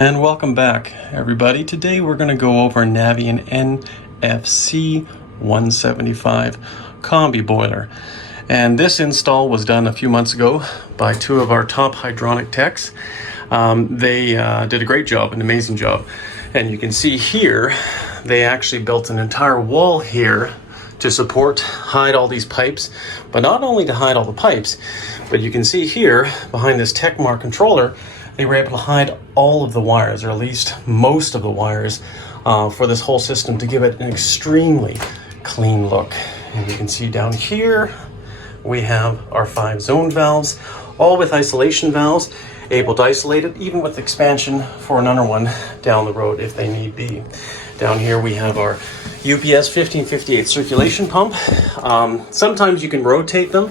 And welcome back, everybody. Today we're going to go over Navien NFC-175 Combi boiler. And this install was done a few months ago by two of our top hydronic techs. They did a great job, an amazing job. And you can see here, they actually built an entire wall here to hide all these pipes, but not only to hide all the pipes, but you can see here behind this Techmar controller, they were able to hide all of the wires, or at least most of the wires, for this whole system to give it an extremely clean look. And you can see down here, we have our 5 zone valves, all with isolation valves, able to isolate it, even with expansion for another one down the road if they need be. Down here we have our UPS 1558 circulation pump. Sometimes you can rotate them,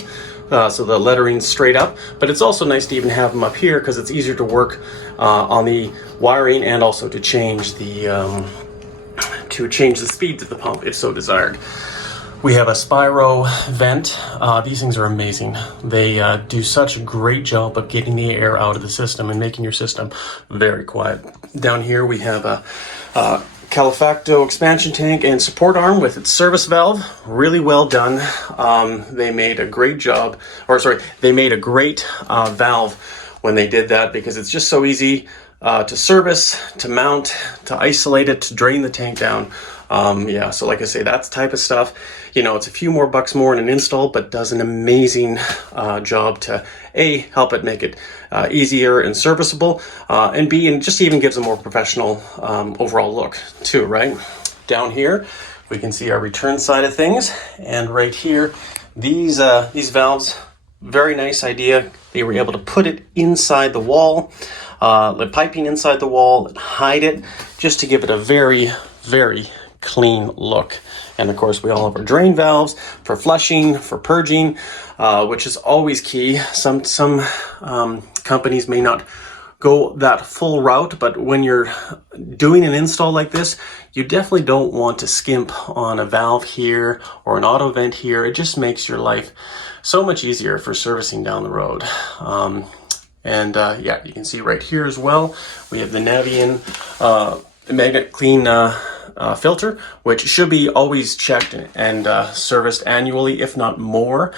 so the lettering's straight up, but it's also nice to even have them up here because it's easier to work on the wiring and also to change the speeds of the pump if so desired. We have a Spyro vent. These things are amazing. They do such a great job of getting the air out of the system and making your system very quiet. Down here we have a Calefacto expansion tank and support arm with its service valve. Really well done. They made a great job, they made a great valve when they did that, because it's just so easy to service, to mount, to isolate it, to drain the tank down. Yeah, so like I say, that's the type of stuff, you know, it's a few more bucks more in an install, but does an amazing job to A, help it make it easier and serviceable, and B, and just even gives a more professional overall look too, right? Down here, we can see our return side of things, and right here, these valves, very nice idea. They were able to put it inside the wall, the piping inside the wall, and hide it, just to give it a very, very clean look. And of course we all have our drain valves for flushing, for purging, which is always key. Some companies may not go that full route, but when you're doing an install like this, you definitely don't want to skimp on a valve here or an auto vent here. It just makes your life so much easier for servicing down the road. Yeah, you can see right here as well, we have the Navien magnet clean filter, which should be always checked and serviced annually, if not more,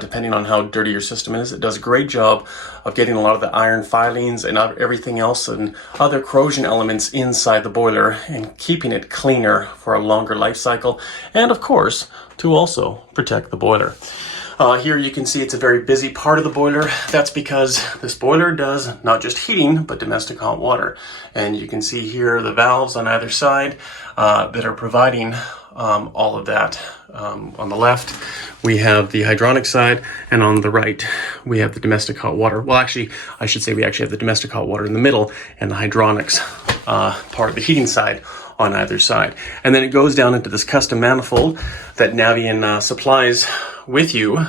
depending on how dirty your system is. It does a great job of getting a lot of the iron filings and everything else and other corrosion elements inside the boiler and keeping it cleaner for a longer life cycle, and of course to also protect the boiler. Here you can see it's a very busy part of the boiler. That's because this boiler does not just heating, but domestic hot water. And you can see here the valves on either side that are providing all of that. On the left, we have the hydronic side, and on the right, we have the domestic hot water. Well, actually, I should say we actually have the domestic hot water in the middle and the hydronics part of the heating side on either side. And then it goes down into this custom manifold that Navien supplies with you,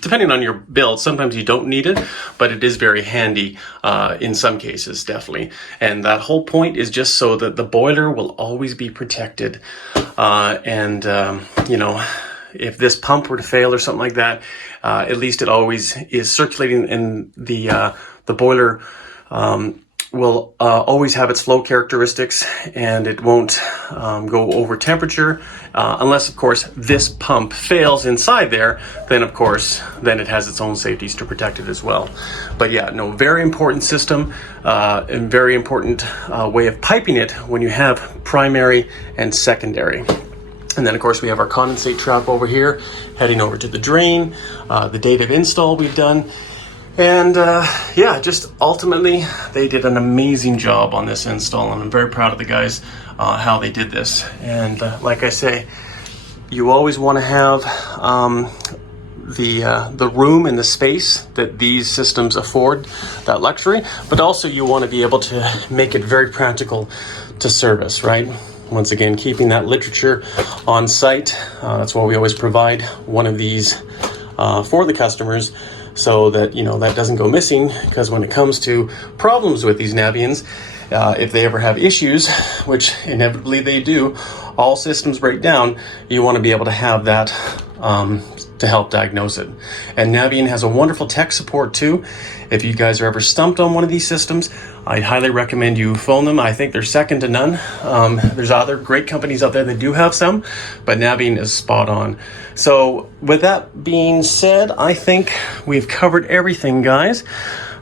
depending on your build. Sometimes you don't need it, but it is very handy in some cases, definitely. And that whole point is just so that the boiler will always be protected. You know, if this pump were to fail or something like that, at least it always is circulating, and the boiler will always have its flow characteristics, and it won't go over temperature, unless of course this pump fails inside there. Then of course, then it has its own safeties to protect it as well. But yeah, no, very important system, and very important way of piping it when you have primary and secondary. And then of course we have our condensate trap over here, heading over to the drain, the date of install we've done. And yeah, just ultimately, they did an amazing job on this install, and I'm very proud of the guys, how they did this. And like I say, you always want to have the room and the space that these systems afford, that luxury, but also you want to be able to make it very practical to service, right? Once again, keeping that literature on site. That's why we always provide one of these for the customers, so that, you know, that doesn't go missing, because when it comes to problems with these Naviens, if they ever have issues, which inevitably they do, all systems break down, you want to be able to have that to help diagnose it. And Navien has a wonderful tech support too. If you guys are ever stumped on one of these systems, I'd highly recommend you phone them. I think they're second to none. There's other great companies out there that do have some, but Navien is spot on. So with that being said, I think we've covered everything, guys.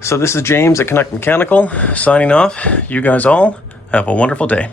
So this is James at Connect Mechanical signing off. You guys all have a wonderful day.